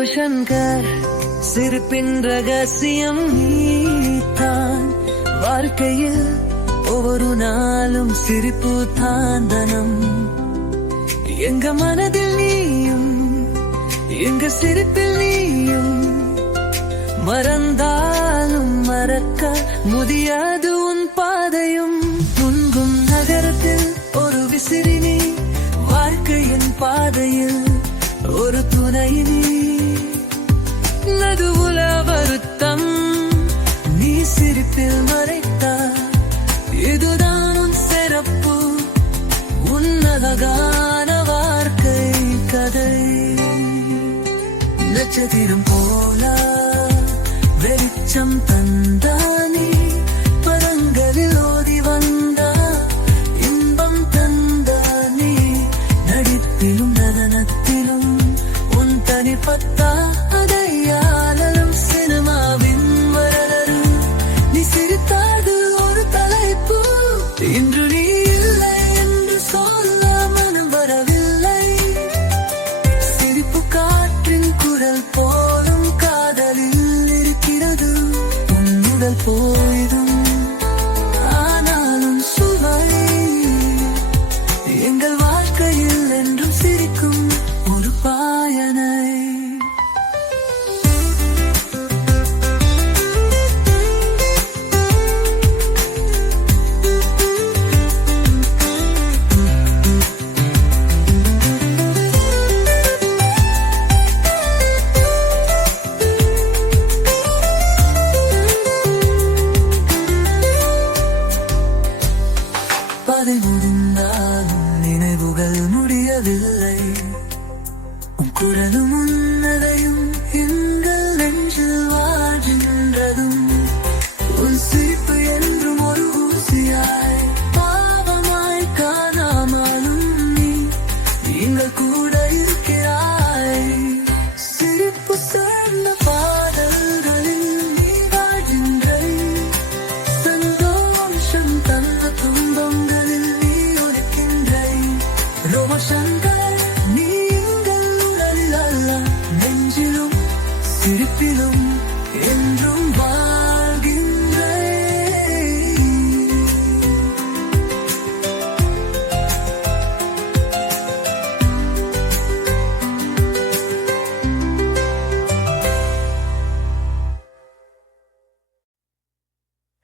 சங்கர் சிரிப்பின் ரகசியம் நீதான். வாழ்க்கையில் ஒவ்வொரு நாளும் சிரிப்பு தாந்தனம். எங்க மனதில் நீயும் எங்க சிரிப்பில் நீயும். மறந்தாலும் மறக்க முடியாது உன் பாதையும். துன்பும் நகரத்தில் ஒரு விசிறினி, வாழ்க்கையின் பாதையில் ஒரு துணையினி. நடுவுல வருத்தம் நீ சிரிப்பில் மறைத்தார். இதுதான் உன் சிறப்பு, உன் அழகான வாழ்க்கை கதை. நட்சத்திரம் போல வெளிச்சம் தந்தானே, பரங்களில் ஓதி வந்தா இன்பம் தந்தானே. நடிப்பிலும் நடனத்திலும் உன் தனிப்பட்ட அடையாளம். சினிமாவின் வரலாறு நீ சிரித்தாது ஒரு தலைப்பு. இன்று நீ இல்லை என்று சொல்ல மனம் வரவில்லை. சிரிப்பு காற்றின் குரல் போலும் காதலில் இருக்கிறது. உன் உடல் போல்